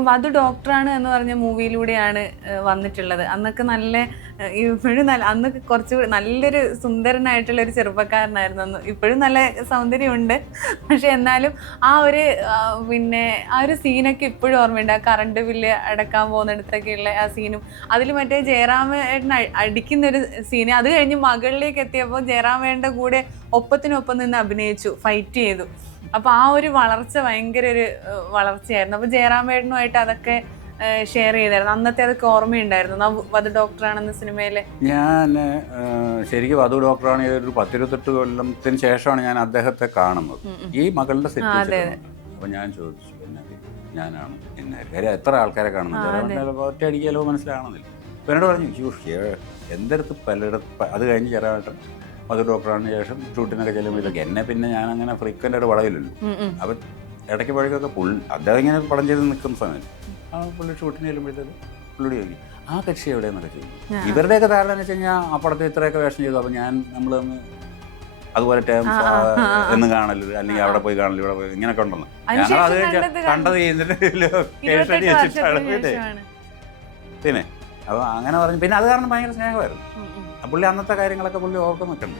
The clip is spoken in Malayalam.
അപ്പം വധു ഡോക്ടറാണ് എന്ന് പറഞ്ഞ മൂവിയിലൂടെയാണ് വന്നിട്ടുള്ളത്. അന്നൊക്കെ നല്ല ഇപ്പോഴും നല്ല അന്നൊക്കെ കുറച്ച് നല്ലൊരു സുന്ദരനായിട്ടുള്ള ഒരു ചെറുപ്പക്കാരനായിരുന്നു അന്ന്. ഇപ്പോഴും നല്ല സൗന്ദര്യമുണ്ട്. പക്ഷെ എന്നാലും ആ ഒരു പിന്നെ ആ ഒരു സീനൊക്കെ ഇപ്പോഴും ഓർമ്മയുണ്ട്. ആ കറണ്ട് ബില്ല് അടക്കാൻ പോകുന്നിടത്തൊക്കെയുള്ള ആ സീനും. അതിൽ മറ്റേ ജയറാമേട്ടൻ അടിക്കുന്ന ഒരു സീന്. അത് കഴിഞ്ഞ് മകളിലേക്ക് എത്തിയപ്പോൾ ജയറാമേട്ടന്റെ കൂടെ ഒപ്പത്തിനൊപ്പം നിന്ന് അഭിനയിച്ചു ഫൈറ്റ് ചെയ്തു. അപ്പൊ ആ ഒരു വളർച്ച ഭയങ്കര ഒരു വളർച്ചയായിരുന്നു. അപ്പൊ ജയറാമേട്ടനുമായിട്ട് അതൊക്കെ ഷെയർ ചെയ്തായിരുന്നു. അന്നത്തെ അതൊക്കെ ഓർമ്മയുണ്ടായിരുന്നു. വധു ഡോക്ടറാണെന്ന സിനിമയിലെ. ഞാൻ ശരിക്കും വധു ഡോക്ടറാണ് ഒരു പത്തിരുപത്തെട്ട് കൊല്ലത്തിന് ശേഷമാണ് ഞാൻ അദ്ദേഹത്തെ കാണുന്നത്. ഈ മകളുടെ സെറ്റ് അപ്പൊ ഞാൻ ചോദിച്ചു പിന്നെ ഞാനാണ് എന്നെ എത്ര ആൾക്കാരെ കാണുന്നു? ചിലപ്പോൾ ഒറ്റ അടിക്കാലോ മനസ്സിലാണെന്നില്ല അപ്പൊ എന്നോട് പറഞ്ഞു "യ്യോ, ഏ, എന്തെടുത്ത് പലയിടത്ത് അത് കഴിഞ്ഞ് ചെറുതായിട്ട് മധു ഡോക്ടറാണ് ശേഷം ഷൂട്ടിനൊക്കെ ചെല്ലുമ്പോൾ ഇതൊക്കെ എന്നെ പിന്നെ ഞാൻ അങ്ങനെ ഫ്രീക്വന്റ് ആയിട്ട് വളയില്ലല്ലോ. അപ്പം ഇടയ്ക്ക് പഴക്കൊക്കെ പുള്ളി അദ്ദേഹം ഇങ്ങനെ പടം ചെയ്ത് നിൽക്കുന്ന സമയത്ത് ആ പുള്ളി ഷൂട്ടിന് ചെല്ലുമ്പോഴത്തേക്ക് പുള്ളിയോട് ചോദിക്കും ആ കക്ഷി എവിടെയെന്നൊക്കെ ചോദിക്കും. ഇവരുടെയൊക്കെ ധാരണ എന്ന് വെച്ച് കഴിഞ്ഞാൽ ആ പടത്തിൽ ഇത്രയൊക്കെ വേഷം ചെയ്തു. അപ്പം ഞാൻ നമ്മൾ അതുപോലെ ടേംസ്. എന്ന് കാണൽ അല്ലെങ്കിൽ അവിടെ പോയി കാണൽ ഇവിടെ പോയി ഇങ്ങനെയൊക്കെ ഉണ്ടെന്ന്. ഞങ്ങൾ അത് കണ്ടത് ശേഷമാണ്. പിന്നെ അപ്പോൾ അങ്ങനെ പറഞ്ഞു. പിന്നെ അത് കാരണം ഭയങ്കര സ്നേഹമായിരുന്നു. പുള്ളി അന്നത്തെ കാര്യങ്ങളൊക്കെ പുള്ളി ഓർത്ത് നിൽക്കുന്നുണ്ട്.